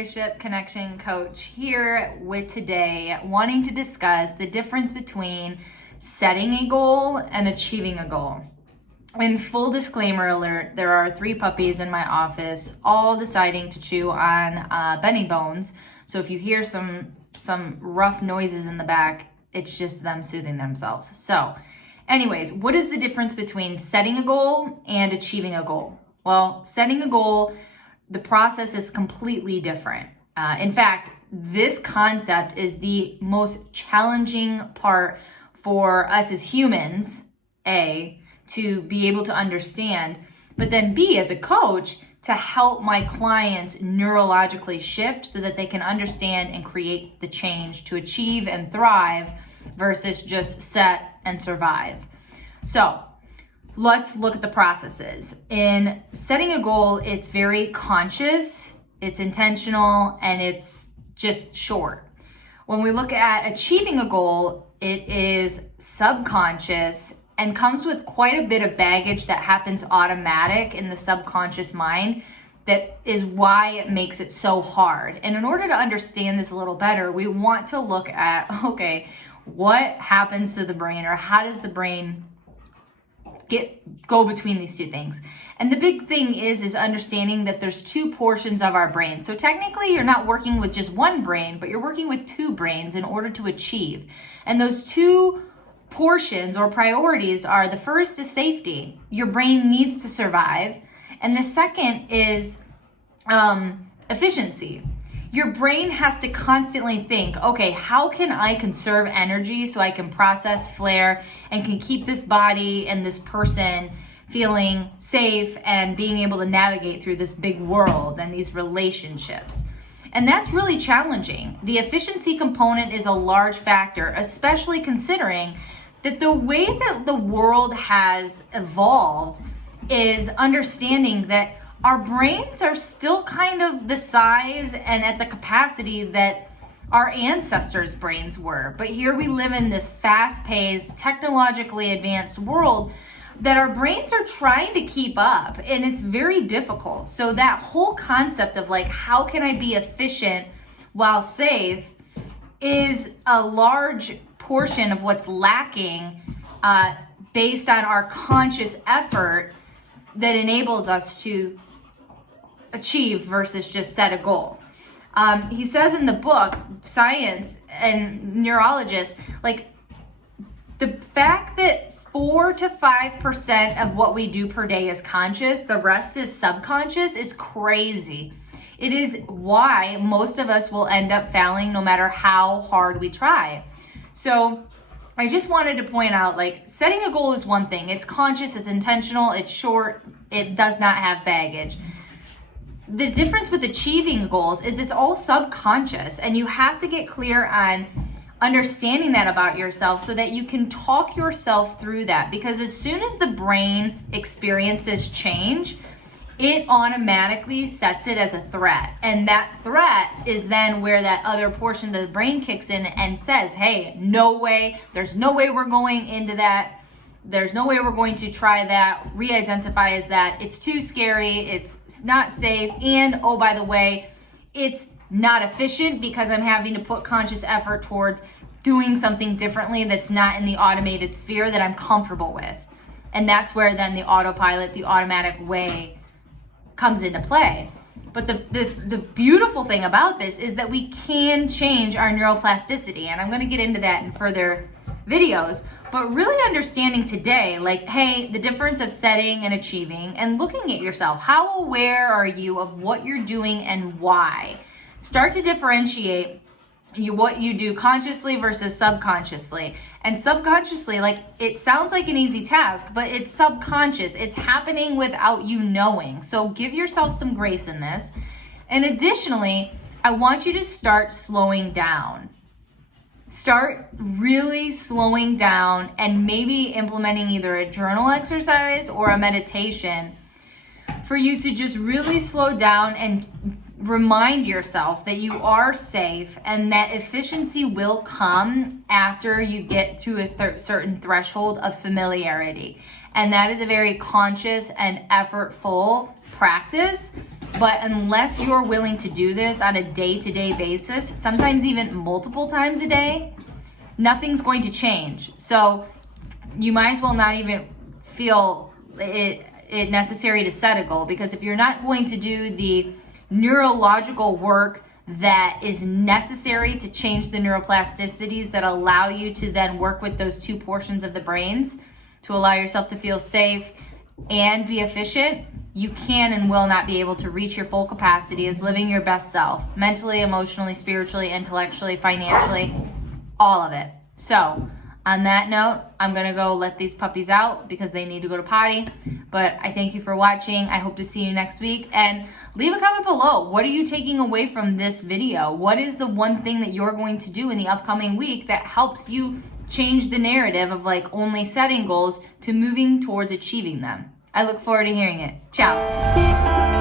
leadership connection coach here with today wanting to discuss the difference between setting a goal and achieving a goal. And full disclaimer alert, there are 3 puppies in my office all deciding to chew on Benny bones. So if you hear some rough noises in the back, it's just them soothing themselves. So anyways, what is the difference between setting a goal and achieving a goal? Well, setting a goal, the process is completely different. In fact, this concept is the most challenging part for us as humans, A, to be able to understand, but then B, as a coach, to help my clients neurologically shift so that they can understand and create the change to achieve and thrive versus just set and survive. So let's look at the processes. In setting a goal, it's very conscious, it's intentional, and it's just short. When we look at achieving a goal, it is subconscious and comes with quite a bit of baggage that happens automatic in the subconscious mind. That is why it makes it so hard. And in order to understand this a little better, we want to look at, okay, what happens to the brain, or how does the brain go between these two things? And the big thing is understanding that there's 2 portions of our brain. So technically you're not working with just one brain, but you're working with 2 brains in order to achieve. And those 2 portions or priorities are, the first is safety. Your brain needs to survive. And the second is efficiency. Your brain has to constantly think, okay, how can I conserve energy so I can process, flare, and can keep this body and this person feeling safe and being able to navigate through this big world and these relationships. And that's really challenging. The efficiency component is a large factor, especially considering that the way that the world has evolved is understanding that our brains are still kind of the size and at the capacity that our ancestors' brains were. But here we live in this fast-paced, technologically advanced world that our brains are trying to keep up, and it's very difficult. So that whole concept of like, how can I be efficient while safe, is a large portion of what's lacking based on our conscious effort that enables us to achieve versus just set a goal. He says in the book, science and neurologists, like the fact that 4 to 5% of what we do per day is conscious, the rest is subconscious, is crazy. It is why most of us will end up failing no matter how hard we try. So I just wanted to point out, like, setting a goal is one thing. It's conscious, it's intentional, it's short, it does not have baggage. The difference with achieving goals is it's all subconscious, and you have to get clear on understanding that about yourself so that you can talk yourself through that. Because as soon as the brain experiences change, it automatically sets it as a threat. And that threat is then where that other portion of the brain kicks in and says, hey, no way, there's no way we're going into that. There's no way we're going to try that, re-identify as that. It's too scary, it's not safe, and oh, by the way, it's not efficient because I'm having to put conscious effort towards doing something differently that's not in the automated sphere that I'm comfortable with. And that's where then the autopilot, the automatic way comes into play. But the beautiful thing about this is that we can change our neuroplasticity, and I'm going to get into that in further videos. But really understanding today, like, hey, the difference of setting and achieving, and looking at yourself. How aware are you of what you're doing and why? Start to differentiate what you do consciously versus subconsciously. And subconsciously, like, it sounds like an easy task, but it's subconscious. It's happening without you knowing. So give yourself some grace in this. And additionally, I want you to start slowing down. Start really slowing down and maybe implementing either a journal exercise or a meditation for you to just really slow down and remind yourself that you are safe and that efficiency will come after you get through a certain threshold of familiarity. And that is a very conscious and effortful practice But unless you're willing to do this on a day-to-day basis, sometimes even multiple times a day, nothing's going to change. So you might as well not even feel it necessary to set a goal, because if you're not going to do the neurological work that is necessary to change the neuroplasticities that allow you to then work with those two portions of the brains to allow yourself to feel safe and be efficient, you can and will not be able to reach your full capacity as living your best self, mentally, emotionally, spiritually, intellectually, financially, all of it. So on that note, I'm gonna go let these puppies out because they need to go to potty. But I thank you for watching. I hope to see you next week. And leave a comment below. What are you taking away from this video? What is the one thing that you're going to do in the upcoming week that helps you change the narrative of like only setting goals to moving towards achieving them? I look forward to hearing it. Ciao.